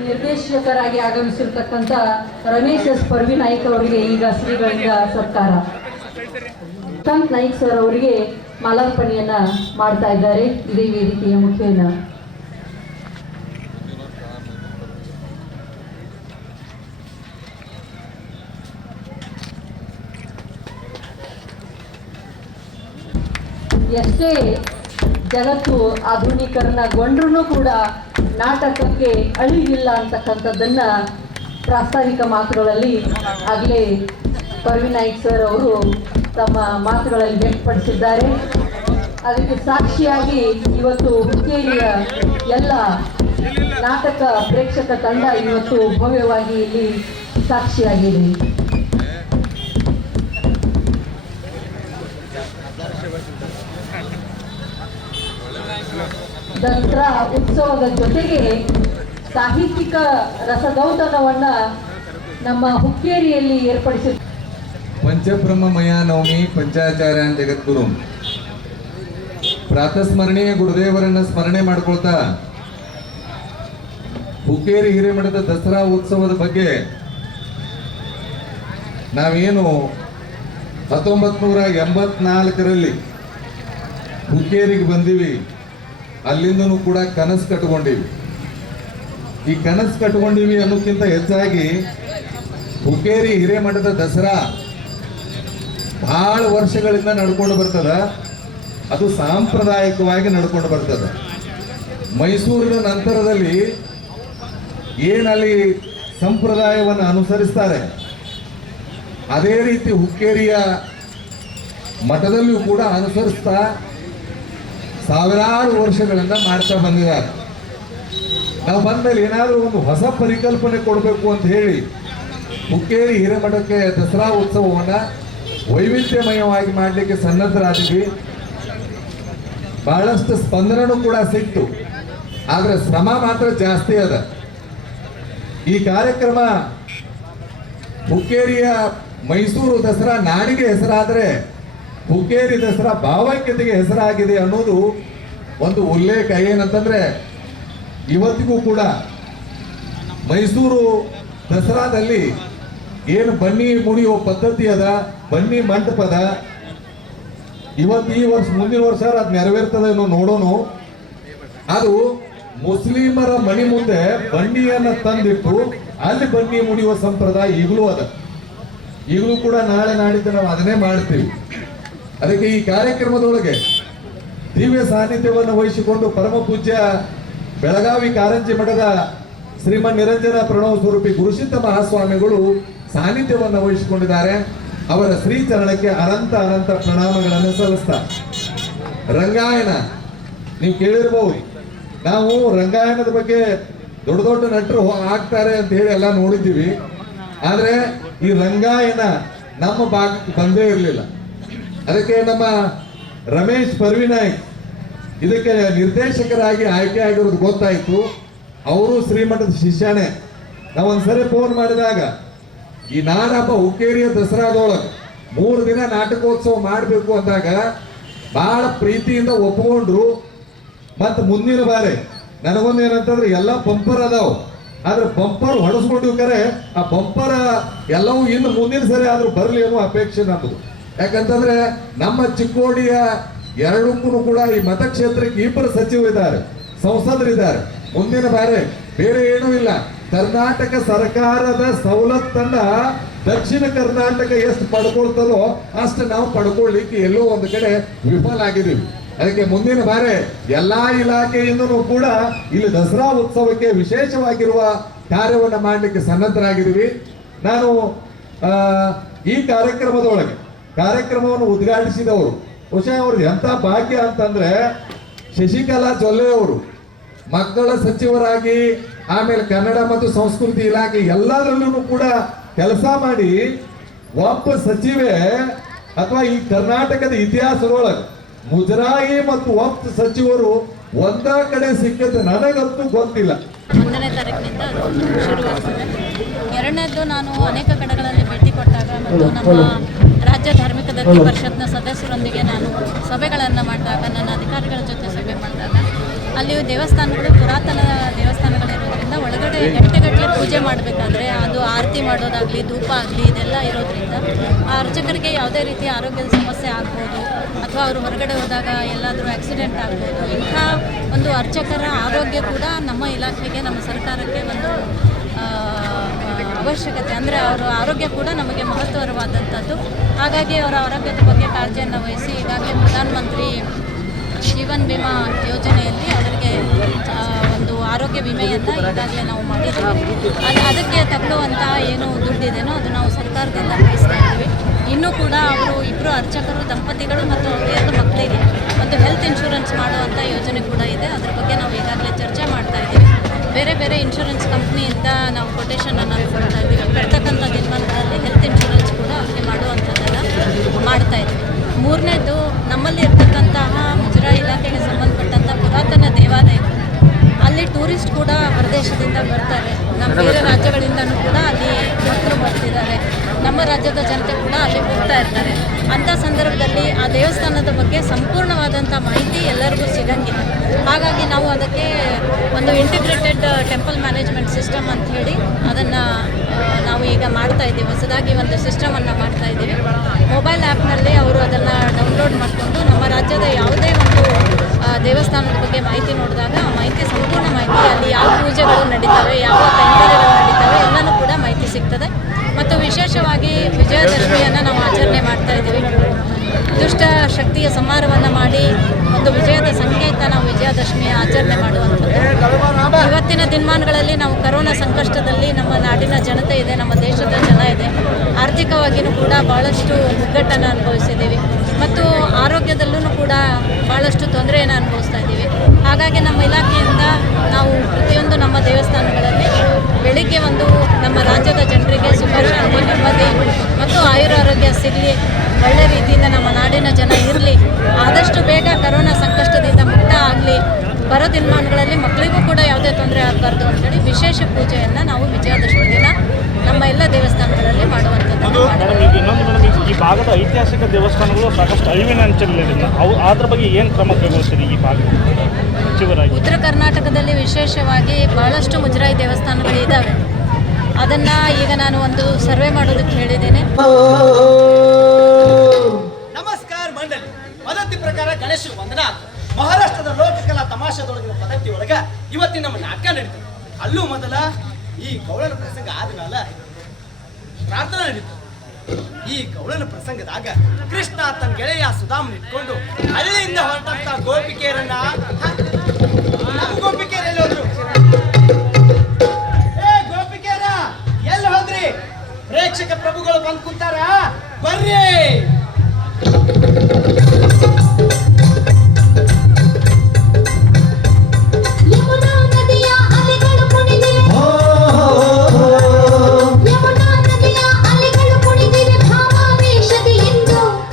ನಿರ್ದೇಶಕರಾಗಿ ಆಗಮಿಸಿರ್ತಕ್ಕಂಥ ರಮೇಶ್ ಎಸ್ ಪರ್ವಿ ನಾಯ್ಕ್ ಅವರಿಗೆ ಈಗ ಶ್ರೀಗಳಿಂದ ಸತ್ಕಾರ. ಕಾಂತ್ ನಾಯ್ಕ್ ಸರ್ ಅವರಿಗೆ ಮಾಲಾರ್ಪಣೆಯನ್ನ ಮಾಡ್ತಾ ಇದ್ದಾರೆ ಇದೇ ವೇದಿಕೆಯ ಮುಖೇನ. ಎಷ್ಟೇ ಜಗತ್ತು ಆಧುನೀಕರಣಗೊಂಡ್ರೂ ಕೂಡ ನಾಟಕಕ್ಕೆ ಅಳಿವಿಲ್ಲ ಅಂತಕ್ಕಂಥದ್ದನ್ನ ಪ್ರಾಸ್ತಾವಿಕ ಮಾತುಗಳಲ್ಲಿ ಆಗಲೇ ಪರ್ವಿ ನಾಯ್ಕ್ ಸರ್ ಅವರು ತಮ್ಮ ಮಾತುಗಳಲ್ಲಿ ವ್ಯಕ್ತಪಡಿಸಿದ್ದಾರೆ. ಅದಕ್ಕೆ ಸಾಕ್ಷಿಯಾಗಿ ಇವತ್ತು ಹುಕ್ಕೇರಿಯ ಎಲ್ಲ ನಾಟಕ ಪ್ರೇಕ್ಷಕ ತಂಡ ಇವತ್ತು ಭವ್ಯವಾಗಿ ಇಲ್ಲಿ ಸಾಕ್ಷಿಯಾಗಿದೆ. ದಸರಾ ಉತ್ಸವದ ಜೊತೆಗೆ ಸಾಹಿತ್ಯಿಕ ರಸದೌತಣವನ್ನ ನಮ್ಮ ಹುಕ್ಕೇರಿಯಲ್ಲಿ ಏರ್ಪಡಿಸಿ ಪಂಚಬ್ರಹ್ಮಮಯ ನವಮಿ ಪಂಚಾಚಾರ್ಯ ಜಗದ್ಗುರು ಪ್ರಾತಸ್ಮರಣೀಯ ಗುರುದೇವರನ್ನ ಸ್ಮರಣೆ ಮಾಡ್ಕೊಳ್ತಾ ಹುಕ್ಕೇರಿ ಹಿರೇಮಠದ ದಸರಾ ಉತ್ಸವದ ಬಗ್ಗೆ ನಾವೇನು 1984ರಲ್ಲಿ ಹುಕ್ಕೇರಿಗೆ ಬಂದೀವಿ, ಅಲ್ಲಿಂದನೂ ಕೂಡ ಕನಸು ಕಟ್ಕೊಂಡಿವಿ. ಈ ಕನಸು ಕಟ್ಕೊಂಡಿವಿ ಅನ್ನೋಕ್ಕಿಂತ ಹೆಚ್ಚಾಗಿ ಹುಕ್ಕೇರಿ ಹಿರೇಮಠದ ದಸರಾ ಬಹಳ ವರ್ಷಗಳಿಂದ ನಡ್ಕೊಂಡು ಬರ್ತದ. ಅದು ಸಾಂಪ್ರದಾಯಿಕವಾಗಿ ನಡ್ಕೊಂಡು ಬರ್ತದ. ಮೈಸೂರಿನ ನಂತರದಲ್ಲಿ ಏನಲ್ಲಿ ಸಂಪ್ರದಾಯವನ್ನು ಅನುಸರಿಸ್ತಾರೆ ಅದೇ ರೀತಿ ಹುಕ್ಕೇರಿಯ ಮಠದಲ್ಲಿಯೂ ಕೂಡ ಅನುಸರಿಸ್ತಾ ಸಾವಿರಾರು ವರ್ಷಗಳಿಂದ ಮಾಡ್ತಾ ಬಂದಿದ್ದಾರೆ. ನಾವು ಬಂದಲ್ಲಿ ಏನಾದರೂ ಒಂದು ಹೊಸ ಪರಿಕಲ್ಪನೆ ಕೊಡಬೇಕು ಅಂತ ಹೇಳಿ ಹುಕ್ಕೇರಿ ಹಿರೇಮಠಕ್ಕೆ ದಸರಾ ಉತ್ಸವವನ್ನು ವೈವಿಧ್ಯಮಯವಾಗಿ ಮಾಡಲಿಕ್ಕೆ ಸನ್ನದ್ಧರಾದ್ವಿ. ಬಹಳಷ್ಟು ಸ್ಪಂದನೂ ಕೂಡ ಸಿಕ್ತು, ಆದರೆ ಶ್ರಮ ಮಾತ್ರ ಜಾಸ್ತಿ ಅದ. ಈ ಕಾರ್ಯಕ್ರಮ ಹುಕ್ಕೇರಿಯ ಮೈಸೂರು ದಸರಾ ನಾಡಿಗೆ ಹೆಸರಾದರೆ ಹುಕ್ಕೇರಿ ದಸರಾ ಭಾವೈಕ್ಯತೆಗೆ ಹೆಸರಾಗಿದೆ ಅನ್ನೋದು ಒಂದು ಉಲ್ಲೇಖ. ಏನಂತಂದ್ರೆ ಇವತ್ತಿಗೂ ಕೂಡ ಮೈಸೂರು ದಸರಾದಲ್ಲಿ ಏನು ಬನ್ನಿ ಮುಡಿಯುವ ಪದ್ಧತಿ ಅದ, ಬನ್ನಿ ಮಂಟಪದ, ಇವತ್ತು ಈ ವರ್ಷ ಮುಂದಿನ ವರ್ಷ ಅದು ನೆರವೇರ್ತದೆ ನೋಡೋಣ. ಅದು ಮುಸ್ಲಿಮರ ಮನೆ ಮುಂದೆ ಬನ್ನಿಯನ್ನ ತಂದಿಟ್ಟು ಅಲ್ಲಿ ಬನ್ನಿ ಮುಡಿಯುವ ಸಂಪ್ರದಾಯ ಈಗಲೂ ಅದ. ಈಗಲೂ ಕೂಡ ನಾಳೆ ನಾಡಿದ್ದು ನಾವು ಅದನ್ನೇ ಮಾಡ್ತೀವಿ. ಅದಕ್ಕೆ ಈ ಕಾರ್ಯಕ್ರಮದೊಳಗೆ ದಿವ್ಯ ಸಾನ್ನಿಧ್ಯವನ್ನು ವಹಿಸಿಕೊಂಡು ಪರಮ ಪೂಜ್ಯ ಬೆಳಗಾವಿ ಕಾರಂಜಿ ಮಠದ ಶ್ರೀಮನ್ ನಿರಂಜನ ಪ್ರಣವ ಸ್ವರೂಪಿ ಗುರುಸಿದ್ಧ ಮಹಾಸ್ವಾಮಿಗಳು ಸಾನ್ನಿಧ್ಯವನ್ನು ವಹಿಸಿಕೊಂಡಿದ್ದಾರೆ. ಅವರ ಶ್ರೀಚರಣಕ್ಕೆ ಅನಂತ ಅನಂತ ಪ್ರಣಾಮಗಳನ್ನು ಸಲ್ಲಿಸ್ತಾ ರಂಗಾಯಣ ನೀವು ಕೇಳಿರ್ಬೋದು. ನಾವು ರಂಗಾಯಣದ ಬಗ್ಗೆ ದೊಡ್ಡ ದೊಡ್ಡ ನಟರು ಆಗ್ತಾರೆ ಅಂತ ಹೇಳಿ ಎಲ್ಲ ನೋಡಿದ್ದೀವಿ. ಆದರೆ ಈ ರಂಗಾಯಣ ನಮ್ಮ ಭಾಗಕ್ಕೆ ಬಂದೇ ಇರಲಿಲ್ಲ. ಅದಕ್ಕೆ ನಮ್ಮ ರಮೇಶ್ ಪರ್ವಿ ನಾಯ್ಕ್ ಇದಕ್ಕೆ ನಿರ್ದೇಶಕರಾಗಿ ಆಯ್ಕೆ ಆಗಿರೋದು ಗೊತ್ತಾಯಿತು. ಅವರು ಶ್ರೀಮಠದ ಶಿಷ್ಯನೇ. ನಾವು ಒಂದ್ಸರಿ ಫೋನ್ ಮಾಡಿದಾಗ ಈ ನಾಡಹಬ್ಬ ಹುಕ್ಕೇರಿಯ ದಸರಾದೊಳಗೆ 3 ದಿನ ನಾಟಕೋತ್ಸವ ಮಾಡಬೇಕು ಅಂದಾಗ ಬಹಳ ಪ್ರೀತಿಯಿಂದ ಒಪ್ಪಿಕೊಂಡ್ರು. ಮತ್ತು ಮುಂದಿನ ಬಾರಿ ನನಗೊಂದು ಏನಂತಂದ್ರೆ ಎಲ್ಲ ಬಂಪರ್ ಅದಾವ, ಆದ್ರೆ ಬಂಪರ್ ಹೊಡೆಸ್ಕೊಂಡು ಕರೆ ಆ ಬಂಪರ್ ಎಲ್ಲವೂ ಇನ್ನು ಮುಂದಿನ ಸರಿ ಆದ್ರೂ ಬರಲಿ ಅನ್ನೋ ಅಪೇಕ್ಷೆ ನಮ್ಮದು. ಯಾಕಂತಂದ್ರೆ ನಮ್ಮ ಚಿಕ್ಕೋಡಿಯ ಎರಡಕ್ಕೂ ಕೂಡ ಈ ಮತಕ್ಷೇತ್ರಕ್ಕೆ 2 ಸಚಿವರಿದ್ದಾರೆ, ಸಂಸದರಿದ್ದಾರೆ. ಮುಂದಿನ ಬಾರಿ ಬೇರೆ ಏನೂ ಇಲ್ಲ, ಕರ್ನಾಟಕ ಸರ್ಕಾರದ ಸವಲತ್ತನ್ನ ದಕ್ಷಿಣ ಕರ್ನಾಟಕ ಎಷ್ಟು ಪಡ್ಕೊಳ್ತದೋ ಅಷ್ಟು ನಾವು ಪಡ್ಕೊಳ್ಳಿಕ್ಕೆ ಎಲ್ಲೋ ಒಂದು ಕಡೆ ವಿಫಲ ಆಗಿದ್ದೀವಿ. ಅದಕ್ಕೆ ಮುಂದಿನ ಬಾರಿ ಎಲ್ಲಾ ಇಲಾಖೆಯಿಂದನೂ ಕೂಡ ಇಲ್ಲಿ ದಸರಾ ಉತ್ಸವಕ್ಕೆ ವಿಶೇಷವಾಗಿರುವ ಕಾರ್ಯವನ್ನು ಮಾಡಲಿಕ್ಕೆ ಸನ್ನದ್ಧರಾಗಿದ್ದೀವಿ. ನಾನು ಈ ಕಾರ್ಯಕ್ರಮವನ್ನು ಉದ್ಘಾಟಿಸಿದವರು ಬಹುಶಃ ಅವ್ರದ್ದು ಎಂಥ ಭಾಗ್ಯ ಅಂತಂದ್ರೆ ಶಶಿಕಲಾ ಜೊಲ್ಲೆ ಅವರು ಮಕ್ಕಳ ಸಚಿವರಾಗಿ ಆಮೇಲೆ ಕನ್ನಡ ಮತ್ತು ಸಂಸ್ಕೃತಿ ಇಲಾಖೆ ಎಲ್ಲದರಲ್ಲೂ ಕೂಡ ಕೆಲಸ ಮಾಡಿ ಒಬ್ಬ ಸಚಿವೆ ಅಥವಾ ಈ ಕರ್ನಾಟಕದ ಇತಿಹಾಸದೊಳಗೆ ಮುಜರಾಯಿ ಮತ್ತು ಒಬ್ಬ ಸಚಿವರು ಒಂದ ಕಡೆ ಸಿಕ್ಕಿದ್ದು ನನಗಂತೂ ಗೊತ್ತಿಲ್ಲ. 1ನೇ ತಾರೀಕಿನಿಂದ ಅದು ಶುರುವಾಗ್ತದೆ. 2ನೇದು ನಾನು ಅನೇಕ ಕಡೆಗಳಲ್ಲಿ ಭೇಟಿ ಕೊಟ್ಟಾಗ ಮತ್ತು ನಮ್ಮ ರಾಜ್ಯ ಧಾರ್ಮಿಕ ದತ್ತಿ ಪರಿಷತ್ನ ಸದಸ್ಯರೊಂದಿಗೆ ನಾನು ಸಭೆಗಳನ್ನು ಮಾಡಿದಾಗ, ನನ್ನ ಅಧಿಕಾರಿಗಳ ಜೊತೆ ಸಭೆ ಮಾಡಿದಾಗ ಅಲ್ಲಿ ದೇವಸ್ಥಾನಗಳು ಪುರಾತನ ದೇವಸ್ಥಾನಗಳಿರೋದ್ರಿಂದ ಒಳಗಡೆ ಗಂಟೆಗಟ್ಟಲೆ ಪೂಜೆ ಮಾಡಬೇಕಾದ್ರೆ ಅದು ಆರತಿ ಮಾಡೋದಾಗಲಿ ಧೂಪ ಆಗಲಿ ಇದೆಲ್ಲ ಇರೋದ್ರಿಂದ ಆ ಅರ್ಚಕರಿಗೆ ಯಾವುದೇ ರೀತಿಯ ಆರೋಗ್ಯದ ಸಮಸ್ಯೆ ಆಗ್ಬೋದು ಅಥವಾ ಅವರು ಹೊರಗಡೆ ಹೋದಾಗ ಎಲ್ಲಾದರೂ ಆಕ್ಸಿಡೆಂಟ್ ಆಗ್ಬೋದು. ಇಂಥ ಒಂದು ಅರ್ಚಕರ ಆರೋಗ್ಯ ಕೂಡ ನಮ್ಮ ಇಲಾಖೆಗೆ, ನಮ್ಮ ಸರ್ಕಾರಕ್ಕೆ ಒಂದು ಅವಶ್ಯಕತೆ. ಅಂದರೆ ಅವರ ಆರೋಗ್ಯ ಕೂಡ ನಮಗೆ ಮಹತ್ವರವಾದಂಥದ್ದು. ಹಾಗಾಗಿ ಅವರ ಆರೋಗ್ಯದ ಬಗ್ಗೆ ಕಾಳಜಿಯನ್ನು ವಹಿಸಿ ಈಗಾಗಲೇ ಪ್ರಧಾನಮಂತ್ರಿ ಜೀವನ್ ವಿಮಾ ಯೋಜನೆಯಲ್ಲಿ ಅವರಿಗೆ ಒಂದು ಆರೋಗ್ಯ ವಿಮೆಯನ್ನು ಈಗಾಗಲೇ ನಾವು ಮಾಡಿದ್ದೀವಿ. ಅದಕ್ಕೆ ತಗೊಳ್ಳುವಂಥ ಏನು ದುಡ್ಡಿದೆನೋ ಅದು ನಾವು ಸರ್ಕಾರದಿಂದ ಭರಿಸ್ತಾ ಇದ್ದೀವಿ. ಇನ್ನೂ ಕೂಡ ಅವರು 2 ಅರ್ಚಕರು ದಂಪತಿಗಳು ಮತ್ತು 2 ಮಕ್ಕಳಿಗೆ ಒಂದು ಹೆಲ್ತ್ ಇನ್ಶೂರೆನ್ಸ್ ಮಾಡುವಂಥ ಯೋಜನೆ ಕೂಡ ಇದೆ. ಅದ್ರ ಬಗ್ಗೆ ನಾವು ಈಗಾಗಲೇ ಚರ್ಚೆ ಮಾಡ್ತಾ ಇದ್ದೀವಿ. ಬೇರೆ ಬೇರೆ ಇನ್ಶೂರೆನ್ಸ್ ಕಂಪ್ನಿಯಿಂದ ನಾವು ಕೊಟೇಶನನ್ನು ಕೊಡ್ತಾ ಇದ್ದೀವಿ. ಬರ್ತಕ್ಕಂಥ ದಿನಮಾನಗಳಲ್ಲಿ ಹೆಲ್ತ್ ಇನ್ಶೂರೆನ್ಸ್ ಕೂಡ ಅವ್ರಿಗೆ ಮಾಡುವಂಥದ್ದನ್ನು ಮಾಡ್ತಾ ಇದ್ದೀವಿ. 3ನೇದು ನಮ್ಮಲ್ಲಿ ಇರ್ತಕ್ಕಂತಹ ಮುಜರಾಯಿ ಇಲಾಖೆಗೆ ಸಂಬಂಧಪಟ್ಟಂಥ ಪುರಾತನ ದೇವಾಲಯಗಳು, ಅಲ್ಲಿ ಟೂರಿಸ್ಟ್ ಕೂಡ ಹೊರದೇಶದಿಂದ ಬರ್ತಾರೆ, ನಮ್ಮ ಬೇರೆ ರಾಜ್ಯಗಳಿಂದನೂ ಕೂಡ ಅಲ್ಲಿ ಮಕ್ಕಳು ಬರ್ತಿದ್ದಾರೆ, ನಮ್ಮ ರಾಜ್ಯದ ಜನತೆ ಕೂಡ ಅಲ್ಲಿ ಹೋಗ್ತಾ ಇರ್ತಾರೆ. ಅಂಥ ಸಂದರ್ಭದಲ್ಲಿ ಆ ದೇವಸ್ಥಾನದ ಬಗ್ಗೆ ಸಂಪೂರ್ಣವಾದಂಥ ಮಾಹಿತಿ ಎಲ್ಲರಿಗೂ ಸಿಗಂಗಿಲ್ಲ. ಹಾಗಾಗಿ ನಾವು ಅದಕ್ಕೆ ಒಂದು ಇಂಟಿಗ್ರೇಟೆಡ್ ಟೆಂಪಲ್ ಮ್ಯಾನೇಜ್ಮೆಂಟ್ ಸಿಸ್ಟಮ್ ಅಂತ ಹೇಳಿ ಅದನ್ನು ನಾವು ಈಗ ಮಾಡ್ತಾ ಇದ್ದೀವಿ. ಹೊಸದಾಗಿ ಒಂದು ಸಿಸ್ಟಮನ್ನು ಮಾಡ್ತಾ ಇದ್ದೀವಿ. ಮೊಬೈಲ್ ಆ್ಯಪ್ನಲ್ಲಿ ಅವರು ಅದನ್ನು ಡೌನ್ಲೋಡ್ ಮಾಡಿಕೊಂಡು ನಮ್ಮ ರಾಜ್ಯದ ಯಾವುದೇ ಒಂದು ದೇವಸ್ಥಾನದ ಬಗ್ಗೆ ಮಾಹಿತಿ ನೋಡಿದಾಗ ಆ ಮಾಹಿತಿ ಸಂಪೂರ್ಣ ಮಾಹಿತಿ, ಅಲ್ಲಿ ಯಾವ ಪೂಜೆಗಳು ನಡೀತವೆ, ಯಾವ ಕೈಂಕರ್ಯಗಳು ನಡೀತವೆ ಎಲ್ಲನೂ ಕೂಡ ಮಾಹಿತಿ ಸಿಗ್ತದೆ. ಮತ್ತು ವಿಶೇಷವಾಗಿ ವಿಜಯದಶಮಿಯನ್ನು ನಾವು ಆಚರಣೆ ಮಾಡ್ತಾ ಇದ್ದೀವಿ. ದುಷ್ಟ ಶಕ್ತಿಯ ಸಂಹಾರವನ್ನು ಮಾಡಿ ಒಂದು ವಿಜಯದ ಸಂಕೇತ ನಾವು ವಿಜಯದಶಮಿಯ ಆಚರಣೆ ಮಾಡುವಂಥದ್ದು. ಇವತ್ತಿನ ದಿನಮಾನಗಳಲ್ಲಿ ನಾವು ಕರೋನಾ ಸಂಕಷ್ಟದಲ್ಲಿ ನಮ್ಮ ನಾಡಿನ ಜನತೆ ಇದೆ, ನಮ್ಮ ದೇಶದ ಜನ ಇದೆ. ಆರ್ಥಿಕವಾಗಿಯೂ ಕೂಡ ಭಾಳಷ್ಟು ಮುಗ್ಗಟ್ಟನ್ನು ಅನುಭವಿಸಿದ್ದೀವಿ ಮತ್ತು ಆರೋಗ್ಯದಲ್ಲೂ ಕೂಡ ಭಾಳಷ್ಟು ತೊಂದರೆಯನ್ನು ಅನುಭವಿಸ್ತಾ ಇದ್ದೀವಿ. ಹಾಗಾಗಿ ನಮ್ಮ ಇಲಾಖೆಯಿಂದ ನಾವು ಪ್ರತಿಯೊಂದು ನಮ್ಮ ದೇವಸ್ಥಾನಗಳಲ್ಲಿ ಬೆಳಿಗ್ಗೆ ಒಂದು ನಮ್ಮ ರಾಜ್ಯದ ಜನರಿಗೆ ಸುಖ ಶಾಂತಿ ನೆಮ್ಮದಿ ಮತ್ತು ಆಯುರಾರೋಗ್ಯ ಸಿಗಲಿ, ಒಳ್ಳೆ ರೀತಿಯಿಂದ ನಮ್ಮ ನಾಡಿನ ಜನ ಇರಲಿ, ಆದಷ್ಟು ಬೇಗ ಕರೋನಾ ಸಂಕಷ್ಟದಿಂದ ಮುಕ್ತ ಆಗಲಿ, ಬರೋ ದಿನಮಾನಗಳಲ್ಲಿ ಮಕ್ಕಳಿಗೂ ಕೂಡ ಯಾವುದೇ ತೊಂದರೆ ಆಗಬಾರ್ದು ಅಂತೇಳಿ ವಿಶೇಷ ಪೂಜೆಯನ್ನು ನಾವು ವಿಜಯದಶಮಿ ದಿನ ನಮ್ಮ ಎಲ್ಲ ದೇವಸ್ಥಾನಗಳಲ್ಲಿ ಮಾಡುವಂಥದ್ದು. ಈ ಭಾಗದ ಐತಿಹಾಸಿಕ ದೇವಸ್ಥಾನಗಳು ಸಾಕಷ್ಟು ಅಳಿವಿನ ಅಂಚಲ್ಲಿದೆ. ಅದ್ರ ಬಗ್ಗೆ ಏನು ಕ್ರಮ ಕೈಗೊಳ್ತೀರಿ ಈ ಭಾಗದ ಸಚಿವರಾಗಿ? ಉತ್ತರ ಕರ್ನಾಟಕದಲ್ಲಿ ವಿಶೇಷವಾಗಿ ಬಹಳಷ್ಟು ಮುಜರಾಯಿ ದೇವಸ್ಥಾನಗಳಿದ್ದಾವೆ. ಅದನ್ನು ಈಗ ನಾನು ಒಂದು ಸರ್ವೆ ಮಾಡೋದಕ್ಕೆ ಹೇಳಿದ್ದೇನೆ. ನಮಸ್ಕಾರ ಮಂಡಳಿ. ಪದ್ಧತಿ ಪ್ರಕಾರ ಗಣೇಶ ವಂದನ ಮಹಾರಾಷ್ಟ್ರದ ಲೋಕಕಲಾ ತಮಾಷೆದೊಳಗಿನ ಪದ್ಧತಿ ಒಳಗ ಇವತ್ತಿನ ನಮ್ಮ ನಾಟಕ ನಡೀತದೆ. ಅಲ್ಲೂ ಮೊದಲ ಈ ಗೌಳನ ಪ್ರಸಂಗ ಆದ್ಮೇಲೆ ಪ್ರಾರ್ಥನಾ ನಡೀತದೆ. ಈ ಗೌಳನ ಪ್ರಸಂಗದಾಗ ಕೃಷ್ಣ ತನ್ನ ಗೆಳೆಯ ಸುಧಾಮನ್ ಇಟ್ಕೊಂಡು ಹಳ್ಳಿಯಿಂದ ಹೊರಟಂತ ಗೋಪಿಕೆಯರನ್ನ, ನಮ್ಮ ಗೋಪಿಕೆಯರು ಎಲ್ಲಿ ಹೋದ್ರು? ಗೋಪಿಕೆಯರ ಎಲ್ಲಿ ಹೋದ್ರಿ? ಪ್ರೇಕ್ಷಕ ಪ್ರಭುಗಳು ಬಂದು ಕೂತಾರ, ಬರ್ರಿ.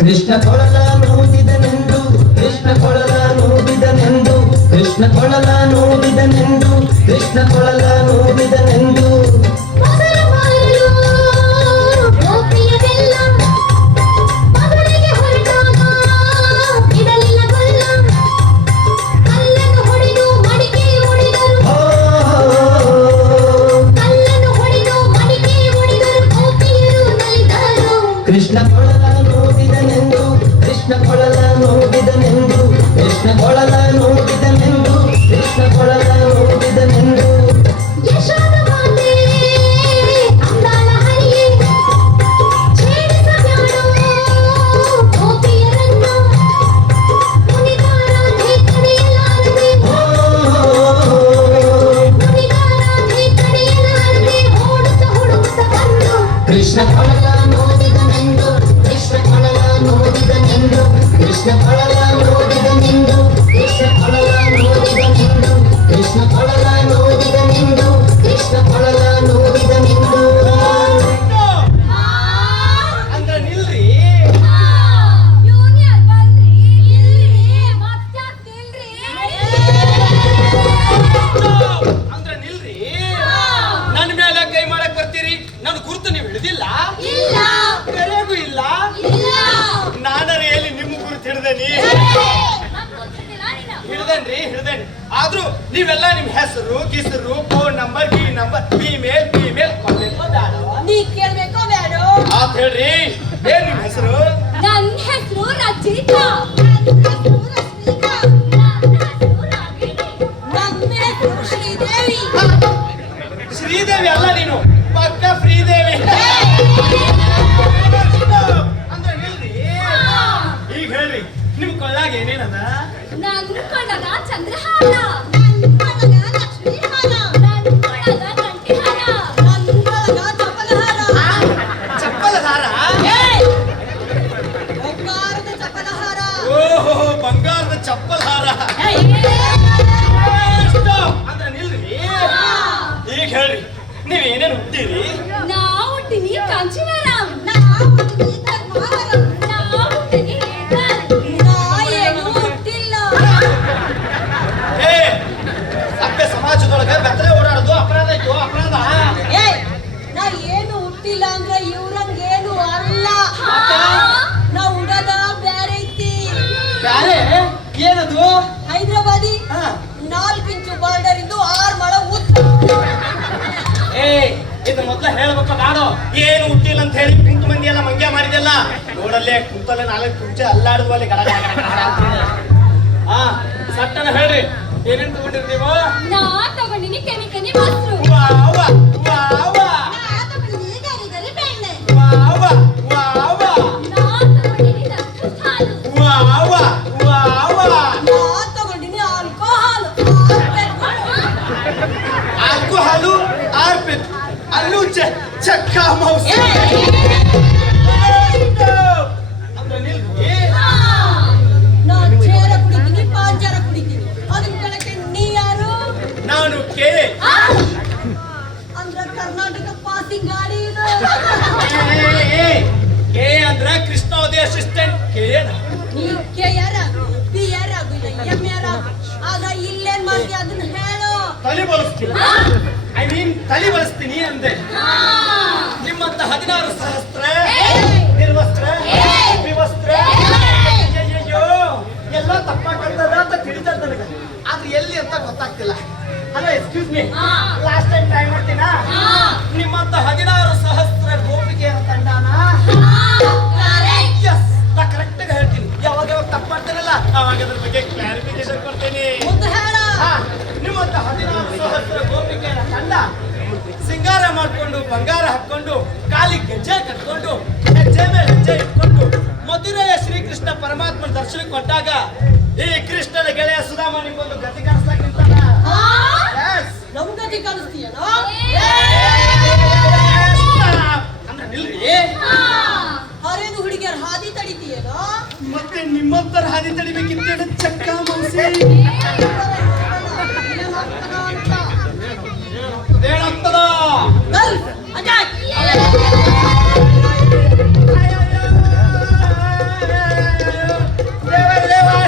ಕೃಷ್ಣ ಕೊಳಲ ನೋಡಿದನೆಂದು, ಕೃಷ್ಣ ಕೊಳಲ ನೋಡಿದನೆಂದು, ಕೃಷ್ಣ ಕೊಳಲ ನೋಡಿದನೆಂದು, ಕೃಷ್ಣ ಕೊಳಲ ನೋಡಿದನೆಂದು. ಕೊಳಲ ನೋಡಿದನೆಂದು ಕೃಷ್ಣ ಕೊಳಲ ನೋಡಿದನೆಂದು ಕೃಷ್ಣ ಕೊಳಲ ನೋಡಿದನೆಂದು ಕೃಷ್ಣ ಕೊಳಲ ನೋಡಿದನೆಂದು ಕೃಷ್ಣ ಕೊಳಲ ನೋಡಿದನೆಂದು ಕೃಷ್ಣ ಕೊಳಲ ನೋಡಿದನೆಂದು ಕೃಷ್ಣ ಕೊಳಲ ನೋಡಿದನೆಂದು ಕೃಷ್ಣ ಕೊಳಲ ನೋಡಿದನೆಂದು ಅಂದ್ರೆ ನಿಲ್ರಿ ಅಂದ್ರೆ ನಿಲ್ರಿ ನನ್ನ ಮೇಲೆ ಕೈ ಮಾಡಕ್ ಬರ್ತೀರಿ ನನ್ನ ಗುರುತು ನೀವು ಹಿಡಿದಿಲ್ಲ ಕರೆಗೂ ಇಲ್ಲ ನಾನರೇ ಎಲ್ಲಿ ನಿಮ್ಮ ಗುರುತು ಹಿಡ್ದೇನಿ ಹಿಡ್ದೇನ್ರಿ ಆದ್ರೂ ನೀವೆಲ್ಲ ನಿಮ್ ಹೆಸರು ಗಿಸರು ಫೋನ್ ನಂಬರ್ ಇಮೇಲ್ ನೀ ಕೇಳ್ಬೇಕೋ ಬೇಡ ಆತ್ ಹೇಳ್ರಿ ಏನ್ ನಿಮ್ ಹೆಸರು ನನ್ನ ಹೆಸರು ರಚಿತಾ ಶ್ರೀದೇವಿ ಅಲ್ಲ ನೀನು ಪಕ್ಕ ಶ್ರೀದೇವಿ ಅಂದ್ರೆ ನಿಲ್ರಿ ಈಗ ಹೇಳ್ರಿ ನಿಮ್ ಕೊಳ್ಳಾಗ ಏನೇನದ ನನ್ನ ಕಣಗ ಚಂದ್ರಹಾರ ನನ್ನ ಕಣಗ ಲಕ್ಷ್ಮೀ ಹಾರ ನನ್ನ ಕಣಗ ಗಂಟಿ ಹಾರ ನನ್ನ ಕಣಗ ಚಪ್ಪಲ ಹಾರ ಚಪ್ಪಲ ದಾರ ಬಂಗಾರದ ಚಪ್ಪಲ ಹಾರ ಓಹೋ ಬಂಗಾರದ ಚಪ್ಪಲ ಹಾರ ಅಂದ್ರೆ ನಿಲ್ರಿ ಈಗ ಹೇಳ್ರಿ ನೀವ್ ಏನೇನು ಹುಟ್ಟಿರಿ ನಾ ಹುಟ್ಟಿನಿ ಕಾಂಚೀವರಂ ನಾ ಹುಟ್ಟಿನಿ ಧರ್ಮವರಂ ನಾ ಹುಟ್ಟಿನಿ ನಾ ಏನು ಹುಟ್ಟಿಲ್ಲ ಏ ಸಭ್ಯ ಸಮಾಜದೊಳಗೆ ಬೆತ್ತಲೆ ಓಡಾಡೋದು ಅಪರಾಧ ಇತ್ತು ಅಪರಾಧ ಏ ನಾ ಏನು ಹುಟ್ಟಿಲ್ಲ ಅಂದ್ರೆ ಇವ್ರಂಗೇನು ಅಲ್ಲ ನಾ ಉಡದ ಬೇರೆ ಐತಿ ಬ್ಯಾರೆ ಏನದು ಹೈದರಾಬಾದಿ ಹಾ. 4 ಇಂಚು ಬಾರ್ಡರ್ ಇಂದು 6 ಮೊಳ ಉದ್ದ ಏ ಇದು ಮೊದ್ಲ ಹೇಳ್ಬೇಕ ನಾಡು ಏನು ಹುಟ್ಟಿಲ್ಲ ಅಂತ ಹೇಳಿ ಕುಂತು ಮಂದಿ ಎಲ್ಲ ಮಂಗ್ಯ ಮಾಡಿದೆಲ್ಲ ನೋಡಲ್ಲೇ ಕುಂತಲ್ಲೇ 4 ಕುಂಚೆ ಅಲ್ಲಾಡುವಲ್ಲಿ ಗಡ ಗಡ ಗಡ ಗಡ ಅಂತೀನಿ. ಹಾ ಸಟ್ಟನ ಹೇಳ್ರಿ ಏನೇನ್ ತಗೊಂಡಿರಿ ನೀವು ನಾ ತಗೊಂಡಿನಿ ಕೆಮಿಕನಿ ವಸ್ತ್ರ ವಾವ ವಾವ ನಾ ತಗೊಂಡಿನಿ ಗರಿ ಬೆಣ್ಣೆ ವಾವ ವಾವ ನಾ ತಗೊಂಡಿನಿ ದಕ್ಷಸ್ಥಾನ ವಾವ ವಾವ ನಾ ತಗೊಂಡಿನಿ ಆಲ್ಕೋಹಾಲ್ ಆಲ್ಕೋಹಾಲು ಆರ್ಪಿತ್ ಅಲ್ಲೂ ಚಕ್ಕ ಮೌಸ ಅಂದ್ರೆ ನಿಲ್ರಿ ನಾ ಚೇರ ಕುಡಿತೀನಿ ಪಾಂಚಾರ ಕುಡಿತೀನಿ ಅದನ್ನ ಕಣಕ್ಕೆ ನೀ ಯಾರು ನಾನು ಕೆ ಅಂದ್ರ ಕರ್ನಾಟಕ ಪಾಸಿಂಗ್ ಗಾಡಿ ಇದು ಕೆ ಅಂದ್ರ ಕೃಷ್ಣೋದಯ ಅಸಿಸ್ಟೆಂಟ್ ಕೆ ನೀ ಕೆ ಯಾರ ಬಿ ಯಾರ ಎಂ ಯಾರ ಆಗ ಇಲ್ಲೇನ್ ಮಾಡ್ತೀಯ ಅದನ್ನ ಹೇಳು ತಲೆ ಬಳಸ್ತೀನಿ ಐ ಮೀನ್ ತಲೆ ಬಳಸ್ತೀನಿ ಅಂದೆ ನಿಮ್ಮಂತ 16 ಸಹಸ್ರ ನಿರ್ವಸ್ತ್ರ ವಿವಸ್ತ್ರ ಅಯ್ಯಯ್ಯೋ ಎಲ್ಲ ತಪ್ಪಾಗ್ತದ ಅಂತ ತಿಳಿತದ ನನಗೆ ಆದ್ರೆ ಎಲ್ಲಿ ಅಂತ ಗೊತ್ತಾಗ್ತಿಲ್ಲ ಅಲ್ಲ excuse me last time try ಮಾಡ್ತೀನಾ ನಿಮ್ಮಂತ 16 ಸಹಸ್ರ ಗೋಪಿಕೆಯ ತಂಡನ ಎಸ್ ನಾ ಕರೆಕ್ಟ್ ಆಗಿ ಹೇಳ್ತೀನಿ ಯಾವಾಗ ತಪ್ಪು ಮಾಡ್ತೇನಲ್ಲ ಅವಾಗ ಅದ್ರ ಬಗ್ಗೆ ಕ್ಲಾರಿಫಿಕೇಶನ್ ಕೊಡ್ತೀನಿ ಮುಂದೆ ಹೇಳ ನಿಮ್ಮಂತ 16 ಸಹಸ್ರ ಗೋಪಿಕೆಯರ ತಂಡ ಸಿಂಗಾರ ಮಾಡ್ಕೊಂಡು ಬಂಗಾರ ಹಾಕೊಂಡು ಕಾಲಿಗೆ ಗೆಜ್ಜೆ ಕಟ್ಕೊಂಡು ಹೆಜ್ಜೆ ಮೇಲೆ ಹೆಜ್ಜೆ ಇಟ್ಕೊಂಡು ಮಧುರೆಯ ಶ್ರೀಕೃಷ್ಣ ಪರಮಾತ್ಮ ದರ್ಶನಕ್ಕೆ ಕೊಟ್ಟಾಗ ಈ ಕೃಷ್ಣನ ಗೆಳೆಯ ಸುಧಾಮ ನಿಮ್ಗೊಂದು ಗತಿ ಕಾಣಿಸ್ತಾ ನಿಂತಾನ ನಮ್ ಗತಿ ಕಾಣಿಸ್ತೀಯನೋ ಅಂದ್ರೆ ನಿಲ್ರಿ ಹರಿದು ಹುಡುಗಿಯರ್ ಹಾದಿ ತಡಿತೀಯನೋ ಮತ್ತೆ ನಿಮ್ಮಂತರ ಹಾದಿ ತಡಿಬೇಕಿತ್ತು ಚಕ್ಕ ಮೌಸಿ ಏನಾಗ್ತದ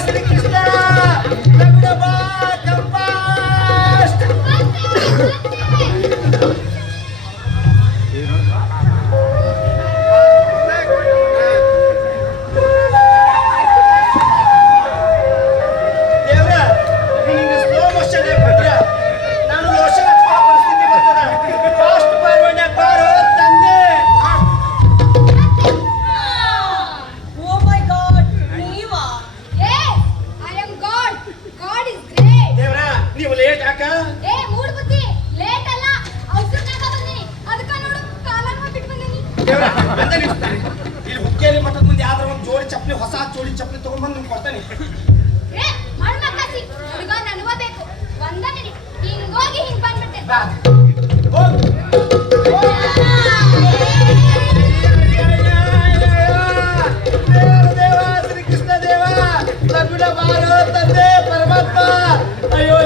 ಶ್ರೀಕೃಷ್ಣ ದೇವ್ರ ಜೋಡಿ ಚಪ್ಪಲಿ ತಗೊಂಡ್ಬಂದು ನಿಮ್ಗೆ ಕೊಡ್ತೇನೆ. ಹುಡುಗ ನನಗ ಬೇಕು. ಒಂದ ಮಿನಿಟ್ ಹಿಂಗೋಗಿ ಹಿಂಗ್ ಬಂದ್ಬಿಟ್ಟೆ. ದೇವ ಶ್ರೀ ಕೃಷ್ಣ ದೇವ ಲಗುಡ ಬಾರೋ ತಂದೆ ಪರಮಾತ್ಮ. ಅಯ್ಯೋ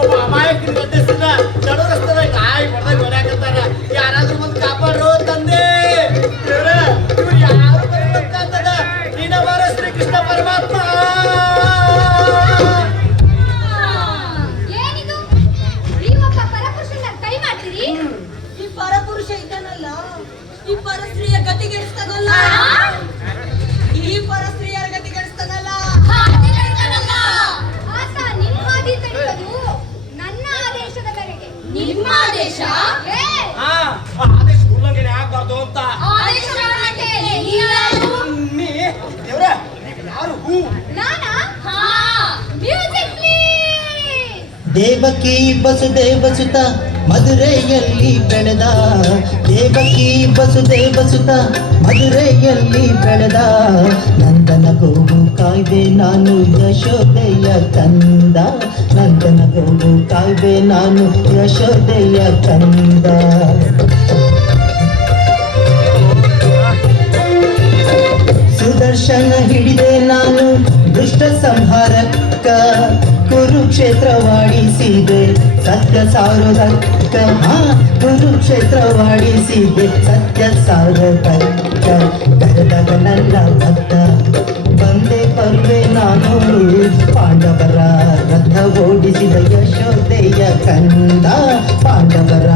ಒಬ್ಬ ಅಮಾಯಕನ ಗಡ್ಡಿಸಿದ ನಡು ರಸ್ತೆದಾಗ ಕಾಯಿ ಹೊಡೆದಾಗ ಹೊಡ್ಯಾಕತ್ತಾರ. ಯಾರಾದ್ರೂ ಬಂದು ಕಾಪಾಡ್ರು ತಂದೆ. ದೇವ್ರ ಇವ್ರು ಯಾರು ಬರಬೇಕಂತದ ನೀನ ಬಾರೋ ಶ್ರೀ ಕೃಷ್ಣ ಪರಮಾತ್ಮ. ಏನಿದು ನೀವೊಬ್ಬ ಪರಪುರುಷನ ಕೈ ಮಾಡ್ತೀರಿ? ಈ ಪರಪುರುಷ ಇದ್ದಾನಲ್ಲ, ಈ ಪರಸ್ತ್ರೀಯ ಗತಿಗೆಡಿಸ್ತಾನಲ್ಲ, ಈ ಪರಸ್ತ್ರೀಯರ ಗತಿಗೆಡಿಸ್ತಾನಲ್ಲ. ಆತ ನಿಮ್ಮ ಹಾದಿ ತಡೆಯೋದು ನನ್ನ ಆದೇಶದ ಮೇರೆಗೆ. ನಿಮ್ಮ ಆದೇಶ? ಆದೇಶ ಉಲ್ಲಂಘನೆ ಆಗ್ಬಾರ್ದು ಅಂತ. ಆದೇಶ ಮಾಡಕ್ಕೆ ನೀವ್ಯಾರು? ನೀ ದೇವ್ರ ಯಾರು ಹೂ ನಾನಾ? Music please. ದೇವಕಿ ವಸುದೇವ ಸುತ ಮಧುರೆಯಲ್ಲಿ ಬೆಳೆದ, ದೇವಕಿ ವಸುದೇವ ಸುತ ಮಧುರೆಯಲ್ಲಿ ಬೆಳೆದ, ನಂದನ ಗೋವು ಕಾಯ್ದೆ ನಾನು ಯಶೋದೆಯ ಕಂದ, ನಂದನ ಗೋವು ಕಾಯ್ದೆ ನಾನು ಯಶೋದೆಯ ಕಂದ. ಸುದರ್ಶನ ಹಿಡಿದೆ ನಾನು ದುಷ್ಟ ಸಂಹಾರಕ್ಕ, ಕುರುಕ್ಷೇತ್ರವಾಡಿಸಿದೆ ಸತ್ಯ ಸಾರೋದಕ್ಕ, ಕುರುಕ್ಷೇತ್ರವಾಡಿಸಿದೆ ಸತ್ಯ ಸಾರೋದಕ್ಕ. ಕರೆದಾಗ ನನ್ನ ಭಕ್ತ ಬಂದೆ ಬರುವೆ ನಾನು, ಪಾಂಡವರ ರಥ ಓಡಿಸಿದ ಯಶೋದೆಯ ಕಂದ, ಪಾಂಡವರ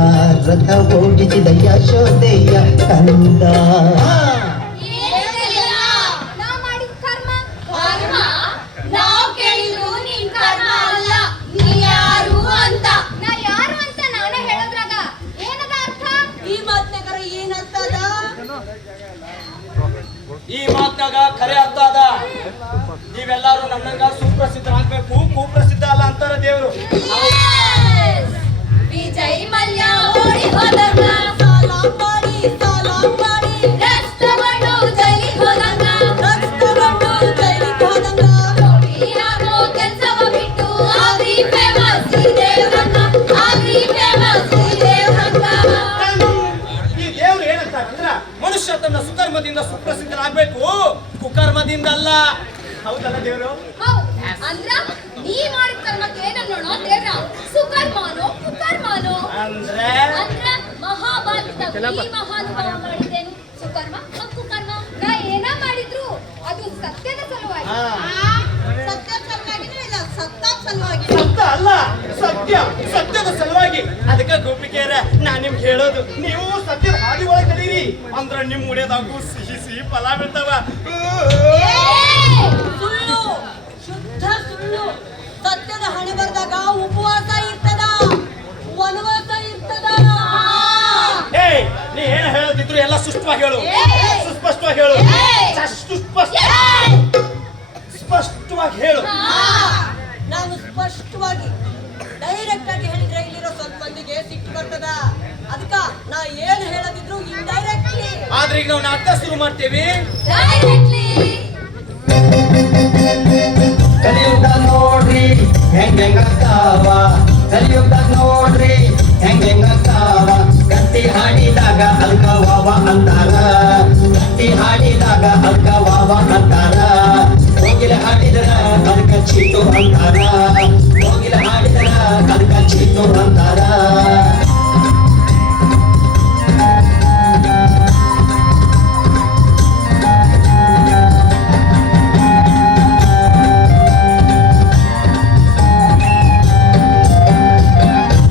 ರಥ ಓಡಿಸಿದ ಯಶೋದೆಯ ಕಂದ. ನಾ ಮಾಡಿದ ಕರ್ಮ. ಕರ್ಮ? ನಾವ್ ಕೇಳಿದ್ರು ನಿನ್ ಕರ್ಮ ಅಲ್ಲ, ನೀ ಯಾರು ಅಂತ. ನಾ ಯಾರು ಅಂತ ನಾನೇ ಹೇಳೋದ್ರಾಗ ಏನದ ಅರ್ಥ? ಈ ಮಾತ್ನಾಗರ ಏನರ್ಥ ಅದ? ಈ ಮಾತ್ನಾಗ ಖರೆ ಅರ್ಥ ಅದ. ನೀವೆಲ್ಲಾರು ನನ್ನಂಗ ಸುಪ್ರಸಿದ್ಧರಾಗ್ಬೇಕು, ಕುಪ್ರಸಿದ್ಧ ಅಲ್ಲ ಅಂತಾರ ದೇವ್ರು. ವಿಜಯ್ ಮಲ್ಯ ಓಡಿ ಹೋದಂಗ, ಸಾಲ ಮಾಡಿ ಡ್ರಗ್ಸ್ ತಗೊಂಡು ಜೈಲಿಗೆ ಹೋದಂಗ, ನೋಡಿ ಆಗೋ ಕೆಲ್ಸವ ಬಿಟ್ಟು ಆಗ್ರಿ ಫೇಮಸ್ ಈ ದೇವ್ರಂಗ, ಆಗ್ರಿ ಫೇಮಸ್ ಈ ದೇವ್ರಂಗ. ಈ ದೇವ್ರು ಏನಂತಾರಂದ್ರ ಮನುಷ್ಯ ತನ್ನ ಸುಕರ್ಮದಿಂದ ಸುಪ್ರಸಿದ್ಧರಾಗ್ಬೇಕು, ಕುಕರ್ಮದಿಂದ ಅಲ್ಲ. ಹೌದಲ್ಲ ದೇವ್ರು? ಹೌದ್. ಅಂದ್ರ ನೀ ಮಾಡಿದ ಕರ್ಮಕ್ಕೆ ಏನನ್ನೋಣ ದೇವ್ರ? ಸುಕರ್ಮಾನೋ ಕುಕರ್ಮಾನೋ? ಅಂದ್ರೆ ಅಂದ್ರ ಮಹಾಭಾರತದ ಈ ಮಹಾನುಭಾವ ಮಾಡಿದ್ದೇನು ಸುಕರ್ಮ ಕುಕರ್ಮ? ನಾ ಏನ ಮಾಡಿದ್ರು ಅದು ಸತ್ಯದ ಸಲುವಾಗಿ. ಸತ್ಯ ಸಲುವಾಗಿನೂ ಇಲ್ಲ, ಸತ್ತ ಸಲುವಾಗಿ. ಸತ್ಯ ಅಲ್ಲ, ಸತ್ಯದ ಸಲುವಾಗಿ. ಅದಕ್ಕೆ ಗೋಪಿಕೆಯರ ನಾನ್ ನಿಮ್ಗೆ ಹೇಳೋದು, ನೀವು ಸತ್ಯದ ಹಾದಿ ಒಳಗೆ ಕಲೀರಿ, ಅಂದ್ರ ನಿಮ್ ಉಳಿಯೋದಾಗೂ ಸಿಹಿ ಸಿಹಿ ಫಲ ಬೀಳ್ತಾವ. ಸುಳ್ಳು, ಶುದ್ಧ ಸುಳ್ಳು. ಸತ್ಯದ ಹಣೆ ಬರ್ದಾಗ ಉಪವಾಸ ಇರ್ತದ, ವನವಾಸ ಇರ್ತದ. ಏಯ್, ನೀ ಏನ್ ಹೇಳೋದಿದ್ರು ಎಲ್ಲ ಸುಸ್ಪಷ್ಟವಾಗಿ ಹೇಳು, ಸುಸ್ಪಷ್ಟವಾಗಿ ಹೇಳು, ಸ್ಪಷ್ಟವಾಗಿ ಹೇಳು. ನಾನು ಸ್ಪಷ್ಟವಾಗಿ ಡೈರೆಕ್ಟ್ ಆಗಿ ಹೇಳಿದ್ರೆ ಇಲ್ಲಿರೋ ಸ್ವಲ್ಪ ಮಂದಿಗೆ ಸಿಟ್ಟು ಬರ್ತದ. ಅದಕ್ಕ ನಾ ಏನ್ ಹೇಳದಿದ್ರು ಇಂಡೈರೆಕ್ಟ್ಲಿ. ಆದ್ರೆ ಈಗ ನಾವು ನಾಟಕ ಶುರು ಮಾಡ್ತೇವೆ. ಡೈರೆಕ್ಟ್ಲಿ ಕಲಿಯುಗ ನೋಡ್ರಿ ಹೆಂಗಾಗ್ತಾವ, ಕಲಿಯುಗ ನೋಡ್ರಿ ಹೆಂಗಾಗ್ತಾವ. ಗಟ್ಟಿ ಹಾಡಿದಾಗ ಅಲ್ಕ ವಾವ ಅಂತಾರ, ಗಟ್ಟಿ ಹಾಡಿದಾಗ ಅಲ್ಕ ವಾವ ಅಂತಾರ. ಹೋಗಿಲ ಹಾಡಿದ್ರ ಅದಕ್ಕ ಚೀತು ಅಂತಾರ, ಹೋಗಿಲ ಹಾಡಿದ್ರ ಅದಕ್ಕ ಚೀತು ಅಂತಾರ.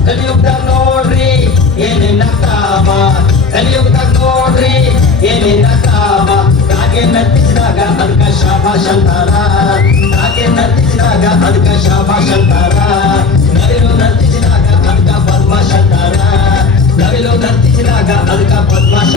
ಕಲಿಯುಗದಾಗ ನೋಡ್ರಿ ಏನೇನಾಗ್ತಾವ, ಕಲಿಯುಗದಾಗ ನೋಡ್ರಿ ಏನೇನಾಗ್ತಾವ. ಕಾಗೆ ನರ್ತಿಸಿದಾಗ ಅದಕ್ಕ ಶಾಬಾಷ್ ಅಂತಾರ, ಕಾಗೆ ನರ್ತಿಸಿದಾಗ ಅದಕ್ಕ ಶಾಬಾಷ್ ಅಂತಾರ. ನವಿಲು ನರ್ತಿಸಿದಾಗ ಅದಕ್ಕ ಬದ್ಮಾಷ್ ಅಂತಾರ, ನವಿಲು ನರ್ತಿಸಿದಾಗ ಅದಕ್ಕ ಬದ್ಮಾಷ್.